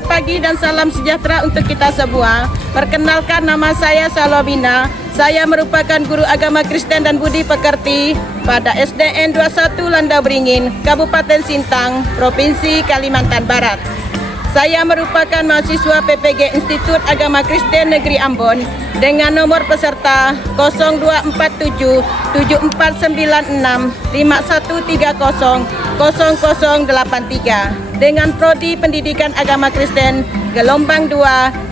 Selamat pagi dan salam sejahtera untuk kita semua. Perkenalkan, nama saya Salobina. Saya merupakan guru agama Kristen dan Budi Pekerti pada SDN 21 Landau Beringin, Kabupaten Sintang, Provinsi Kalimantan Barat. Saya merupakan mahasiswa PPG Institut Agama Kristen Negeri Ambon dengan nomor peserta 0247 7496 5130 0083 dengan prodi Pendidikan Agama Kristen gelombang 2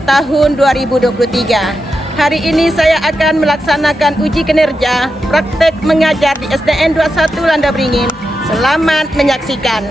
tahun 2023. Hari ini saya akan melaksanakan uji kinerja praktek mengajar di SDN 21 Landau Beringin. Selamat menyaksikan.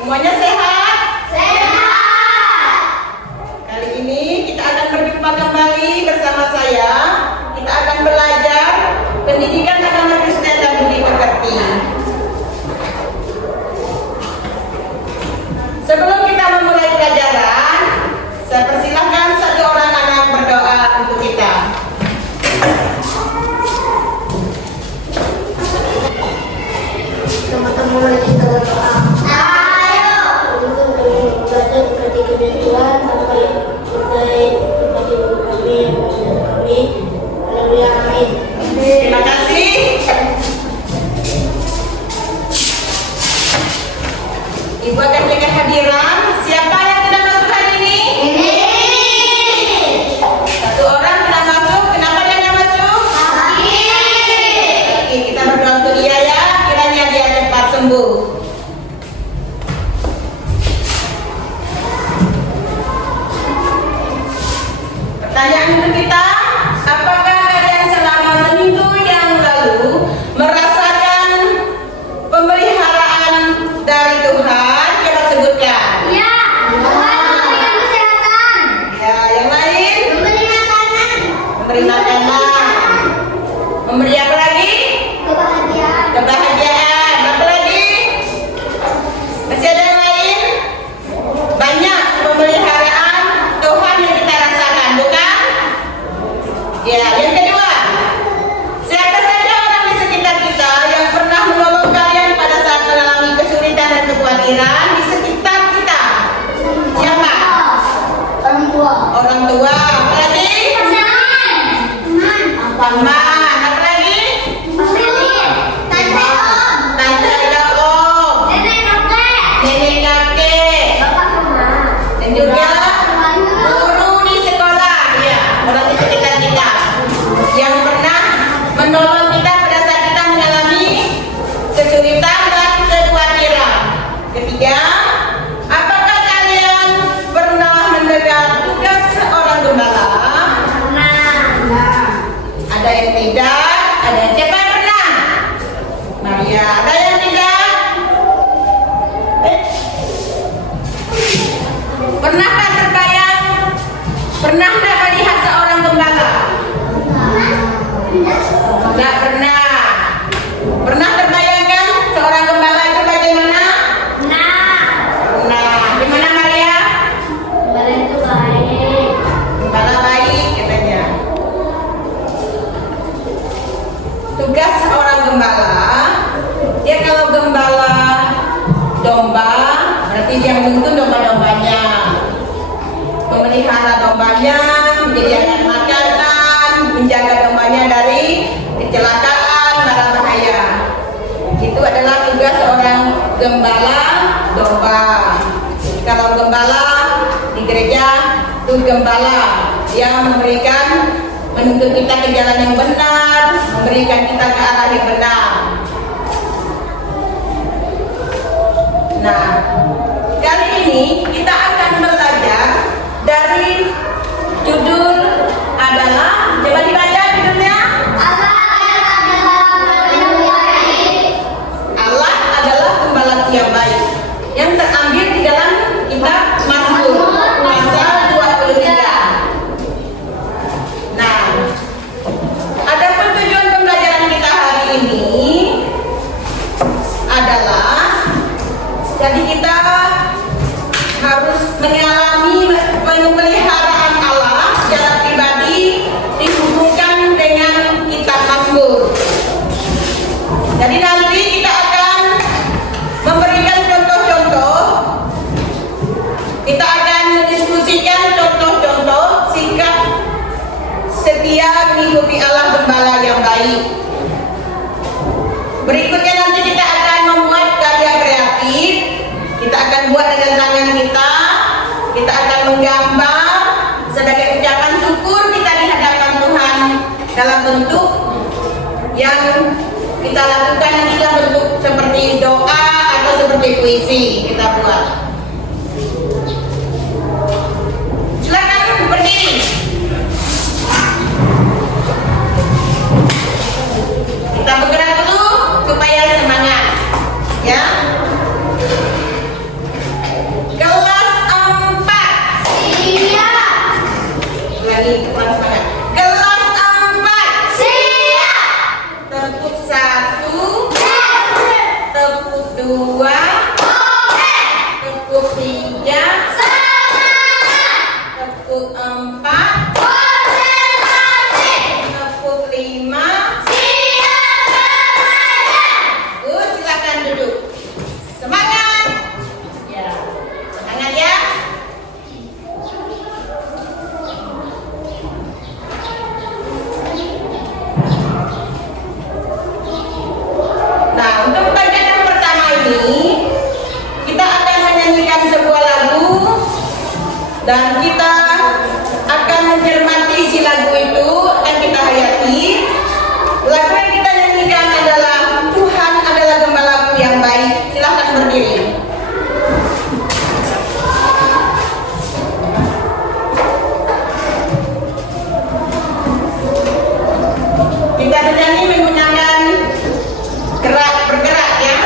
Semuanya sehat? Sehat! Kali ini kita akan berjumpa kembali bersama saya. Kita akan belajar pendidikan agama Kristen dan Budi Pekerti. Sebelum kita memulai pelajaran, saya persilahkan satu orang anak berdoa untuk kita. Teman-teman, kita berdoa. Tuhan, apa yang terbaik bagi kami, haleluya, amin. Terima kasih. Ibu akan berikan hadiran. Siapa yang tidak masuk hari ini? Satu orang tidak masuk. Kenapa dia tidak masuk? Oke, kita berdoa untuk dia ya. Kiranya dia cepat sembuh. Pertanyaan untuk kita, apakah kalian selama seminggu yang lalu merasakan pemeliharaan dari Tuhan? Coba sebutkan. Ya, Tuhan memberikan kesehatan. Ya, yang lain? Memberi makanan. Memberi makanan. Memberi apa lagi? Kebahagiaan. Kebahagiaan. Apa lagi? Masih ada yang lain? Banyak pemeliharaan Tuhan yang kita rasakan, bukan? Ya, yang kedua, siapa saja orang di sekitar kita yang pernah menolong kalian pada saat mengalami kesulitan dan kekhawatiran di sekitar kita? Siapa? Orang tua. Orang tua. Apa lagi? Teman. Paman. Apa lagi? Pemilik. Tante om. Tante ada om. Nenek kakek. Nenek kakek. Bapak mama. Dan juga guru di sekolah. Ya, orang di sekitar kita yang pernah menolong kita pada saat kita mengalami kesulitan dan kekhawatiran. Ketiga, apakah kalian pernah mendengar tugas seorang gembala? Ada yang tidak, ada yang siapa yang pernah? Maria, ada yang tidak? Pernahkah terbayang? Pernah nggak melihat seorang gembala? Nggak pernah. Pernah terbayangkan seorang gembala itu bagaimana? Nah, gimana Maria? Gembala itu baik. Gembala baik katanya. Tugas seorang gembala, dia kalau gembala domba, berarti dia menuntun domba-dombanya, memelihara dombanya, menyediakan makanan, menjaga dombanya dari kecelakaan, mara bahaya. Itu adalah tugas seorang gembala domba. Kalau gembala di gereja, itu gembala yang menuntun kita ke jalan yang benar, memberikan kita ke arah yang benar. Nah, kali ini kita akan belajar dari judul adalah, coba dibaca judulnya. Allah adalah Allah adalah gembala yang baik, yang teramat gembala yang baik. Berikutnya nanti kita akan membuat karya kreatif. Kita akan buat dengan tangan kita. Kita akan menggambar sebagai ucapan syukur kita di hadapan Tuhan dalam bentuk yang kita lakukan nanti dalam bentuk seperti doa atau seperti puisi kita buat. Silakan berdiri. Kita bergerak dulu supaya semangat, ya. Kelas 4. Siap. Lagi kelas semangat. Kelas 4. Siap. Tepuk 1, tepuk 2, tepuk 3, tepuk 4, tepuk 5. Silakan duduk. Semangat. Ya. Semangat ya. Nah, untuk bagian yang pertama ini kita akan menyanyikan sebuah lagu dan kita akan mencermati si lagu itu dan kita hayati. Lagu yang kita nyanyikan adalah Tuhan adalah gembalaku yang baik. Silahkan berdiri. Kita bernyanyi menggunakan bergerak ya.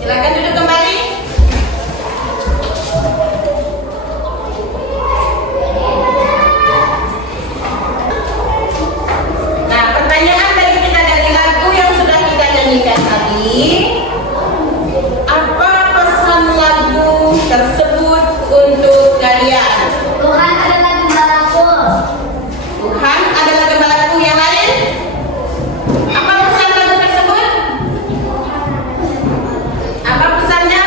Silakan duduk kembali. Nah, pertanyaan dari kita dari lagu yang sudah kita nyanyikan tadi, apa pesan lagu tersebut untuk kalian? Tuhan adalah gembalaku. Tuhan adalah gembalaku yang lain. Apa pesan lagu tersebut? Apa pesannya?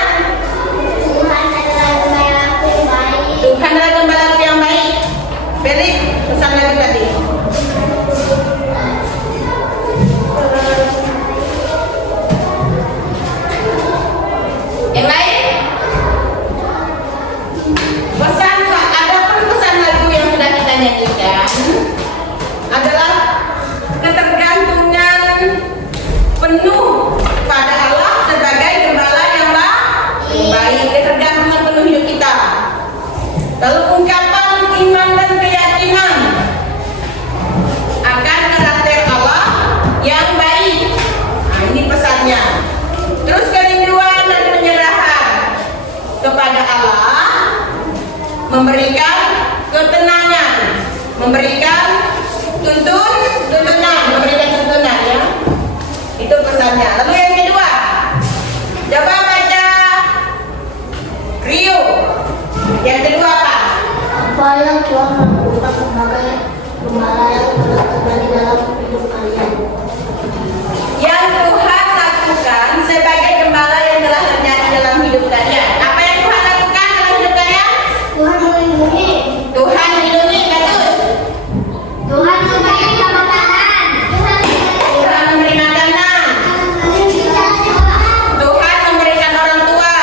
Tuhan adalah gembalaku yang baik. Tuhan adalah gembalaku yang baik. Belik pesan lagu tadi. Yang lain? Pesan, ada pun pesan lagu yang sudah kita nyanyikan adalah ketergantungan penuh pada Allah sebagai gembala yang baik, ketergantungan penuh hidup kita. Lalu ungkapan iman dan keyakinan akan karakter Allah yang baik. Nah, ini pesannya. Terus kerinduan dan penyerahan kepada Allah, memberikan ketenangan, memberikan tuntunan, memberikan tuntunan ya. Itu pesannya. Lalu yang kedua, coba baca Rio. Yang kedua apa? Apa yang Tuhan lakukan sebagai gembala yang telah terjadi dalam hidup kalian? Yang Tuhan lakukan sebagai gembala yang telah terjadi dalam hidup kalian. Apa yang Tuhan lakukan dalam hidup kalian? Tuhan melindungi. Tuhan melindungi, bagus. Tuhan memberi makanan. Tuhan memberi makanan. Tuhan memberikan orang tua.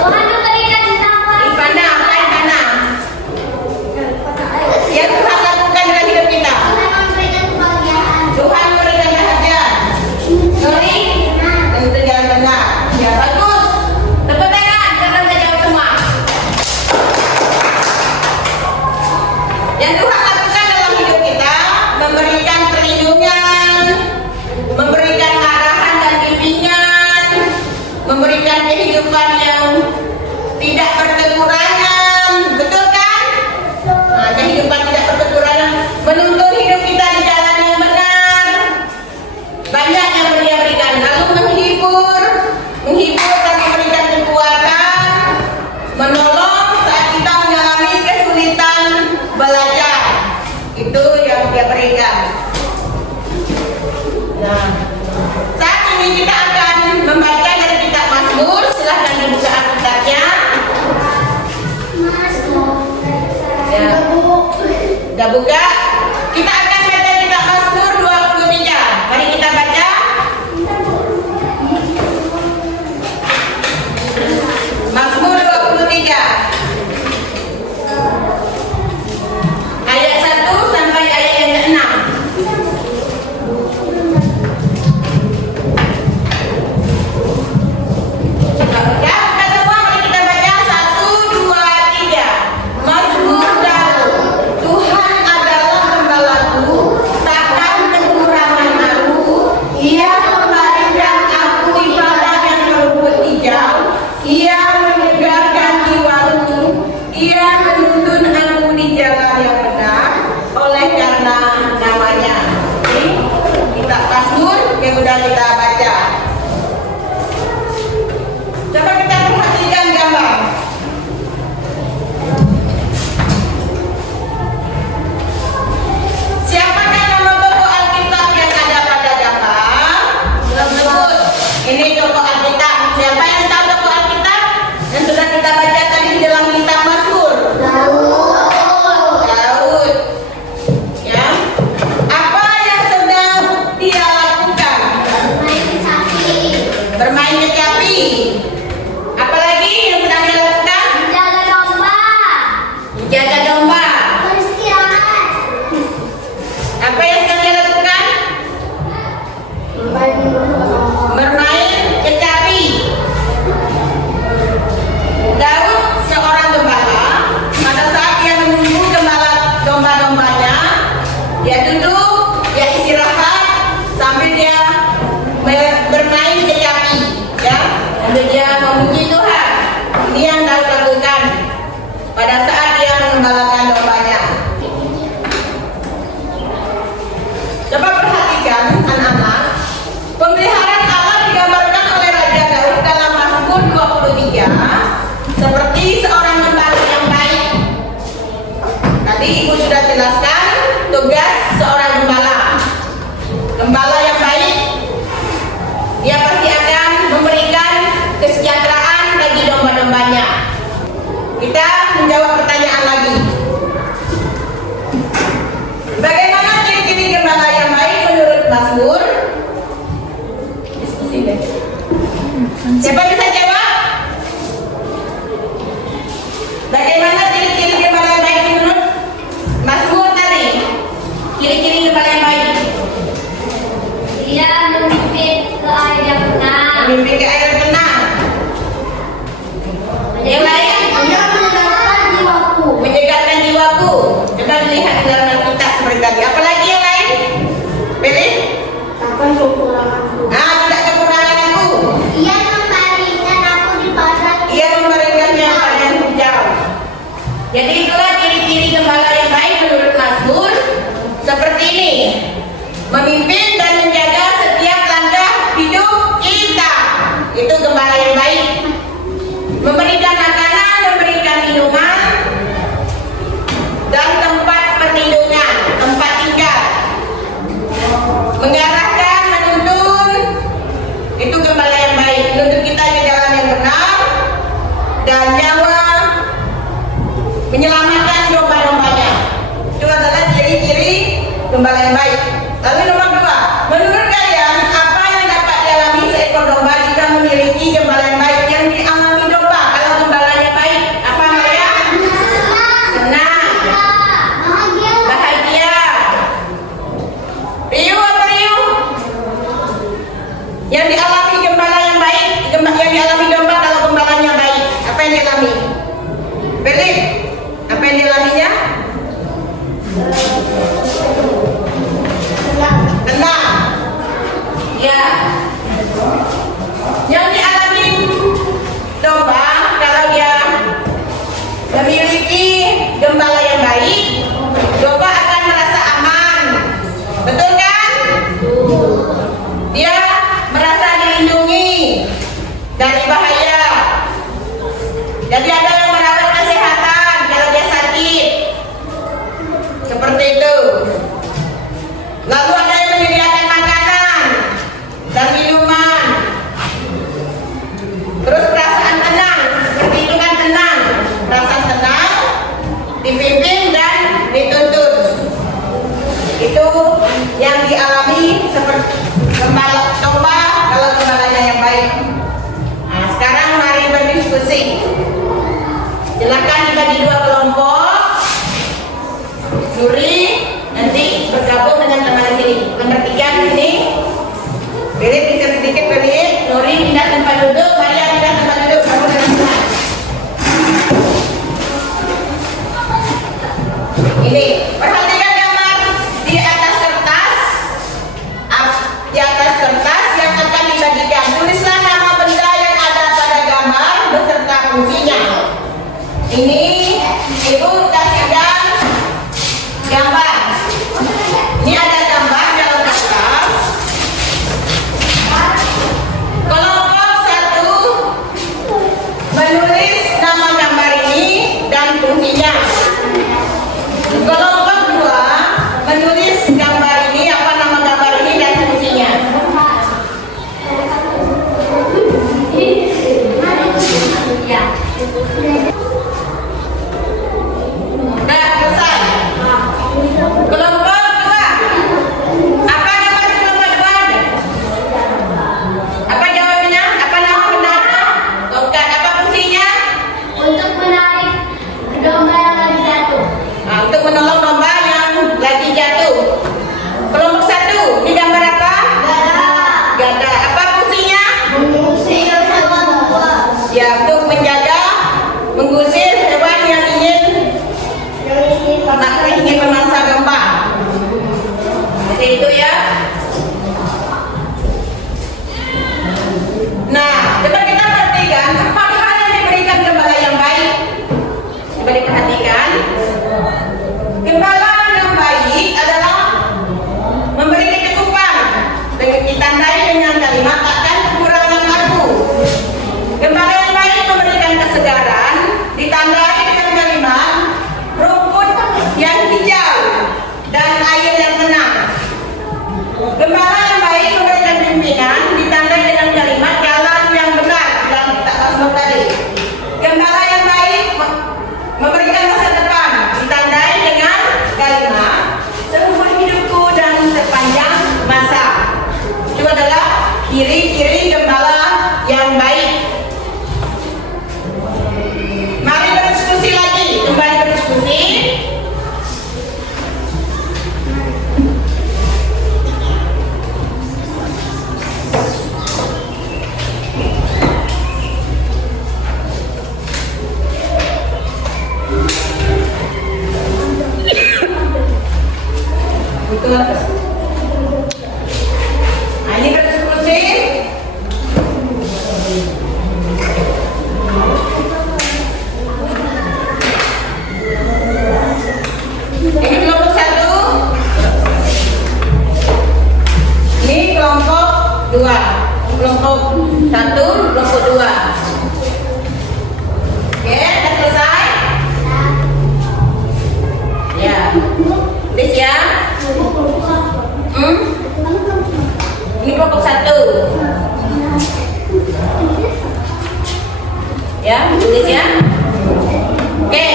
Tuhan memberikan nafas. Ivana, apa Ivana? Yang Tuhan lakukan dalam hidup kita. Tuhan memberikan kebahagiaan. Tuhan memberikan bahagia. Sorry, tentu jalan benar. Ya bagus. Tepuk tangan, jangan jawab semua. Yang Tuhan lakukan dalam hidup kita, memberikan perlindungan, memberikan arahan dan bimbingan, memberikan kehidupan yang tidak berkekurangan, betul kan? Nah, kehidupan tidak berkekurangan, menuntun hidup kita di jalan yang benar. Banyak yang Dia berikan, lalu menghibur dan memberikan kekuatan, menolong saat kita mengalami kesulitan belajar. Itu yang Dia berikan. Nah, saat ini kita akan membaca dari kitab Mazmur. Silahkan dibuka Alkitabnya. Ya, udah buka. Kita akan baca kitab Mazmur 23. Mari kita baca. Mazmur 23. Ayat 1 sampai ayat yang ke-6. Ya, kita semua mari kita baca 1, 2, 3. Mazmur Daud. Tuhan adalah gembalaku, takkan kekurangan aku. Ia membaringkan aku di padang yang berumput hijau. Ia menyegarkan jiwaku. Ia menuntun aku di jalan yang benar oleh karena namanya. Ini kitab Mazmur yang sudah kita baca. Coba kita perhatikan gambar. Siapakah nama tokoh Alkitab yang ada pada gambar? Belum sebut. Ini tokoh Alkitab. Siapa yang tahu tokoh Alkitab? Yang sudah kita baca tadi di dalam kitab Mazmur. Daud. Ya. Apa yang sedang dia lakukan? Bermain kecapi. Apalagi yang sedang dia lakukan? Menjaga domba. Apa yang sedang dia lakukan? Bermain kecapi. Daud seorang gembala. Pada saat dia menunggu gembala domba-dombanya, dia duduk, dia istirahat sambil dia bermain kecapi, ya. Sambil dia memuji Tuhan. Ini yang Daud lakukan pada saat dia mengembalakan dombanya. Coba perhatikan anak-anak, pemeliharaan Allah digambarkan oleh Raja Daud dalam Mazmur 23 seperti seorang gembala yang baik. Tadi Ibu sudah jelaskan tugas seorang gembala. Gembala yang baik, dia pasti akan memberikan kesejahteraan bagi domba-dombanya. Kita menjawab pertanyaan lagi. Bagaimana ciri-ciri gembala yang baik menurut Mazmur? Diskusi deh. Siapa bisa jawab? Bagaimana ciri-ciri gembala yang baik menurut Mazmur tadi? Ciri-ciri gembala yang baik. Dia memimpin ke air yang benar. Memimpin ke air yang benar. Yang lain? Menyegarkan jiwaku. Menyegarkan jiwaku. Coba dilihat di dalam Alkitab seperti tadi. Apalagi yang lain? Pilih. Takkan kekuranganku. Tidak kekurangan aku. Ia membaringkan aku di padang. Ia memberikannya pada yang hijau. Jadi itulah ciri-ciri gembala yang baik menurut Mazmur. Seperti ini. Memimpin dan menjaga setiap langkah hidup kita. Itu gembala yang baik. Memberikan makanan, memberikan minuman, dan tempat perlindungan, tempat tinggal. Mengarahkan, menuntun, itu gembala yang baik. Menuntun kita ke jalan yang benar dan nyawa Itu yang dialami seperti gembala coba kalau gembalanya yang baik. Nah, sekarang mari berdiskusi. Silakan dibagi dua kelompok. Nuri nanti bergabung dengan teman ini. Nomor 3 ini. Pilih bisa sedikit pilih. Nuri pindah tempat duduk. Maria pindah tempat duduk. Kamu dengan Tuhan. Ini perhatikan gambar di atas kertas. Di atas kertas yang akan dibagikan. Tulislah nama benda yang ada pada gambar beserta fungsinya. Ini ibu kasihkan gambar. Ini ada gambar dalam kertas. Kelompok 1 menulis nama gambar ini dan fungsinya. Kelompok 2 menulis gambar ini, apa nama gambar ini dan fungsinya. Nah, selesai. Kelompok 2. Apa gambar kelompok 2? Apa jawabannya? Apa nama benar? Bukan. Apa fungsinya? Untuk menarik domba yang lagi jatuh. Nah, untuk menolong domba yang lagi jatuh. Kelompok 1, ini gambar apa? Gada. Apa fungsinya? Mengusir hewan buas. Ya, untuk menjaga, mengusir hewan yang ingin memangsa domba. Jadi itu ya. Nah, coba kita perhatikan empat hal yang diberikan gembala yang baik. Coba diperhatikan. Gembala yang baik adalah memberi kecukupan, ditandai dengan kalimat takkan kekurangan aku. Gembala yang baik memberikan kesegaran, ditandai dengan kalimat rumput yang hijau dan air yang tenang. Gembala yang baik memberikan pimpinan, ditandai dengan kalimat jalan yang benar dan tak masuk tadi. Gembala yang baik memberikan masa depan, ditandai dengan kalimat seumur hidupku dan sepanjang masa. Itu adalah ciri-ciri gembala yang baik. Mari berdiskusi lagi, kembali berdiskusi. Betul. Nah, ini berdiskusi. Ini kelompok 1. Ini kelompok 2. Kelompok 1, kelompok 2. Oke, sudah selesai? Ya. Tulis ya. Ini kelompok 1. Ya, tulis ya. Oke.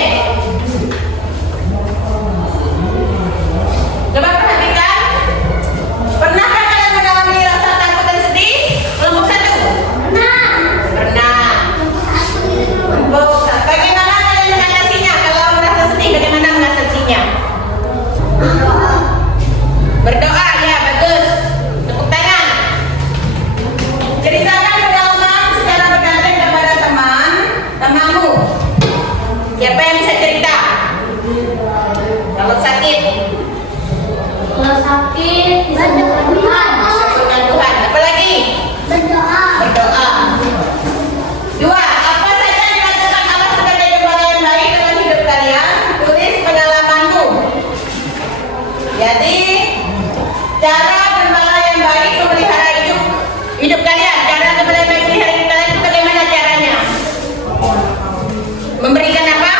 Coba perhatikan. Pernahkah kalian mengalami rasa takut dan sedih? Kelompok 1. Pernah. Bagaimana kalian mengatasinya? Kalau merasa sedih, bagaimana mengatasinya? Berdoa, ya bagus. Tepuk tangan. Ceritakan pengalaman secara bergantian kepada temanmu. Siapa yang bisa cerita? Kalau sakit, berdoa. syukurkan Tuhan. Apa lagi? Berdoa. Berdoa. 2. Apa saja yang dilakukan Allah sebagai gembala yang baik dalam hidup kalian? Tulis pengalamanmu. Jadi, cara gembala yang baik memelihara hidup kalian. Cara gembala yang baik memelihara hidup kalian itu bagaimana caranya? Memberikan apa?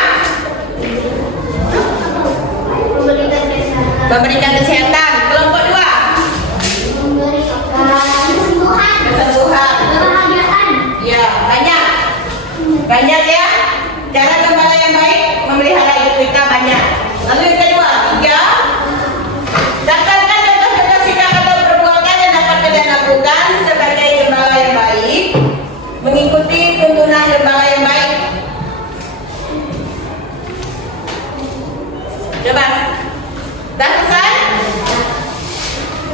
Memberikan kesehatan. Kelompok 2. Kesembuhan. Ya, banyak ya. Cara gembala yang baik memelihara hidup kita banyak. Lalu yang kedua, 3. Data Coba. Dah selesai?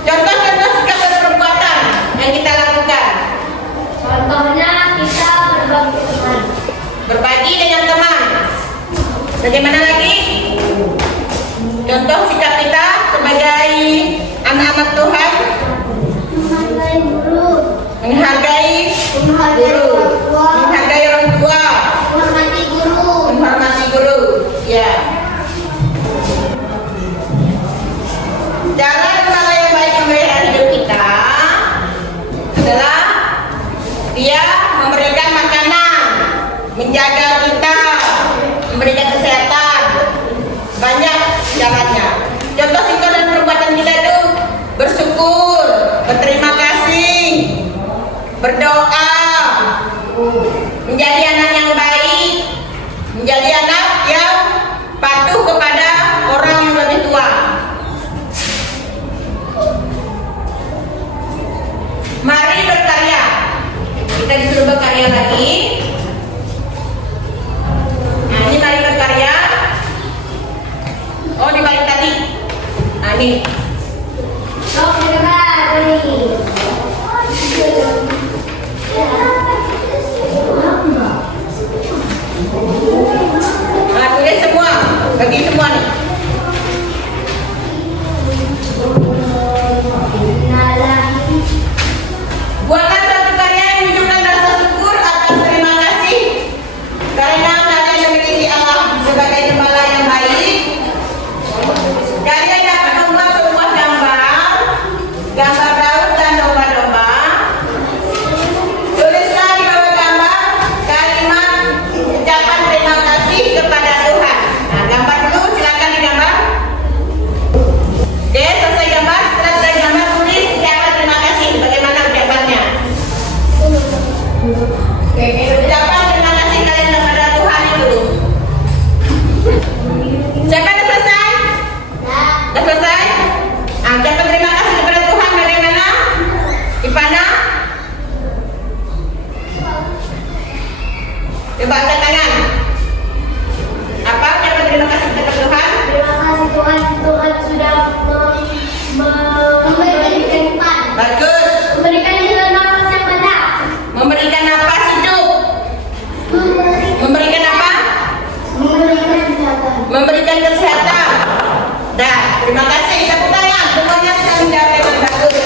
Contoh-contoh sikap dan perbuatan yang kita lakukan. Contohnya kita berbagi teman. Berbagi dengan teman. Bagaimana lagi? Contoh sikap kita sebagai anak-anak Tuhan. Menghargai guru. Menghargai Menghargai guru. orang tua. Menghargai orang tua. Menghormati guru. Menghormati guru. Ya. Cara gembala yang baik memelihara hidup kita adalah dia memberikan makanan, menjaga kita, memberikan kesehatan. Banyak caranya. Contoh sikap dan perbuatan kita itu bersyukur, berterima kasih, berdoa, menjadi anak yang baik, menjadi anak yang patuh kepada orang yang lebih tua. Mari berkarya. Kita disuruh berkarya lagi. Nah, ini mari berkarya. Oh, dibalik tadi. Nah, ini. Sok bergerak ini. Nah, tulis semua. Bagi semua nih. Buatlah suatu karya yang menunjukkan rasa syukur atas terima kasih karena kalian memiliki Allah sebagai gembala yang baik. Kalian dapat membuat sebuah gambar Daud dan domba-domba. Tulislah di bawah gambar kalimat ucapan terima kasih kepada Tuhan. Nah, gambar dulu, silakan digambar. Oke, selesai gambar. Setelah selesai gambar, tulis ucapan terima kasih. Bagaimana ucapannya? Ucapan terima kasih kalian kepada Tuhan itu. Siapa yang selesai? Sudah selesai? Nah, ucapan terima kasih kepada Tuhan bagaimana? Ipana? Coba angkat tangan. Apa ucapan terima kasih kepada Tuhan? Terima kasih Tuhan, Tuhan sudah memberikan iman. Bagus. Memberikan juga nafas yang banyak. Memberikan napas hidup. Memberikan apa? Memberikan kesehatan. Memberikan kesehatan. Dah, terima kasih. Tepuk tangan. Semuanya sudah menjawab dengan bagus.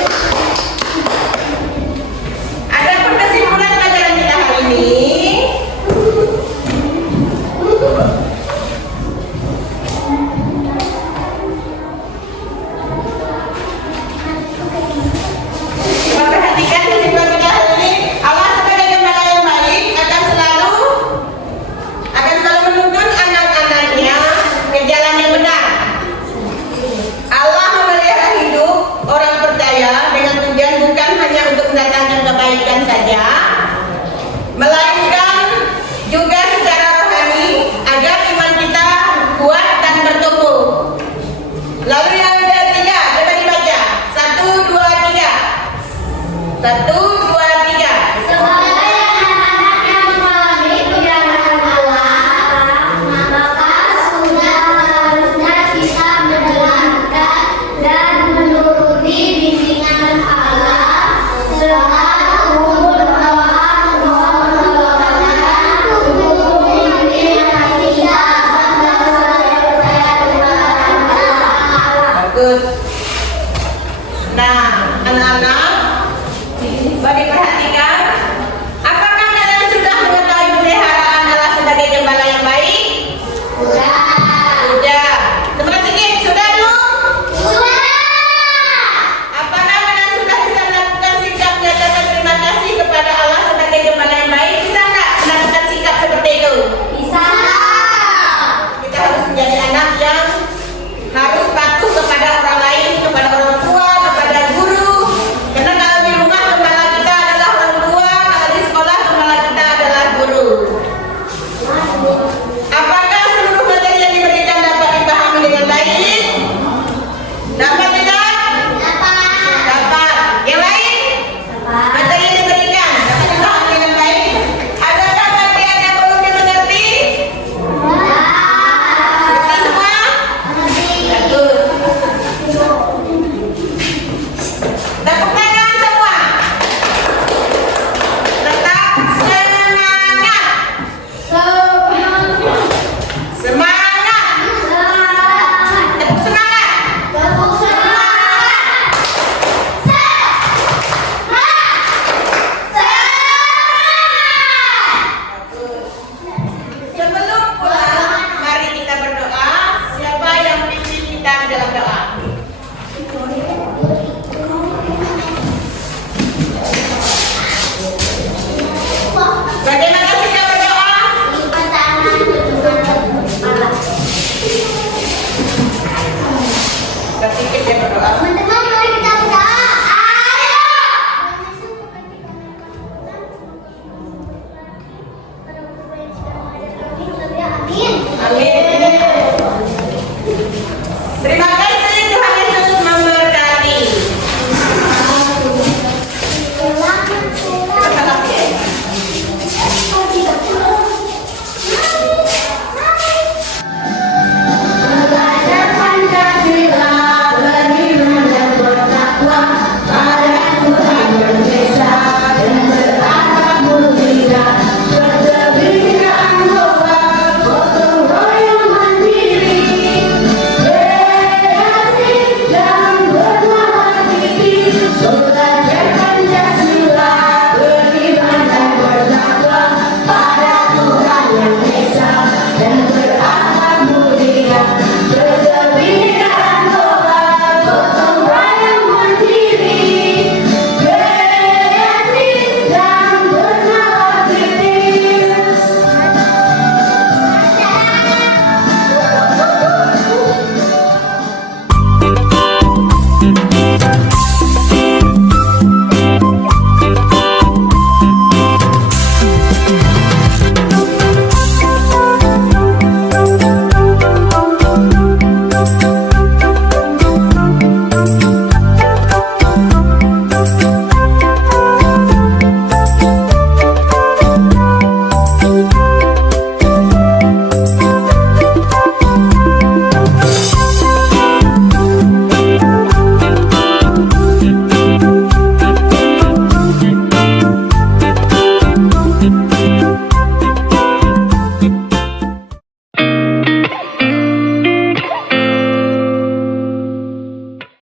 Ada kesimpulan pelajaran kita hari ini. Coba perhatikan kesimpulan kita hari ini. Allah sebagai gembala yang baik akan selalu menuntun anak-anaknya ke jalan yang benar. Allah memelihara hidup orang percaya dengan tujuan bukan hanya untuk mendatangkan kebaikan saja, melainkan juga secara rohani agar iman kita kuat dan bertumbuh. Lalu yang ketiga, coba dibaca. 1, 2, 3. 1, 2, 3. Sebagai anak-anak yang memahami kebenaran Allah, maka sudah seharusnya kita menjalankan dan menuruti bimbingan Allah serta umur doa memohon pertolongan untuk memimpin hati kita agar selalu percaya kepada Allah. Bagus. Nah, anak-anak, coba diperhatikan. Apakah kalian sudah mengetahui pemeliharaan Allah sebagai gembala yang baik? Sudah. Sudah. Sebelah sini, sudah belum? Sudah. Apakah kalian sudah bisa melakukan sikap menyatakan terima kasih kepada Allah sebagai gembala yang baik? Bisa nggak melakukan sikap seperti itu? Bisa. Kita harus menjadi anak yang harus patuh kepada orang lain. kita di dalam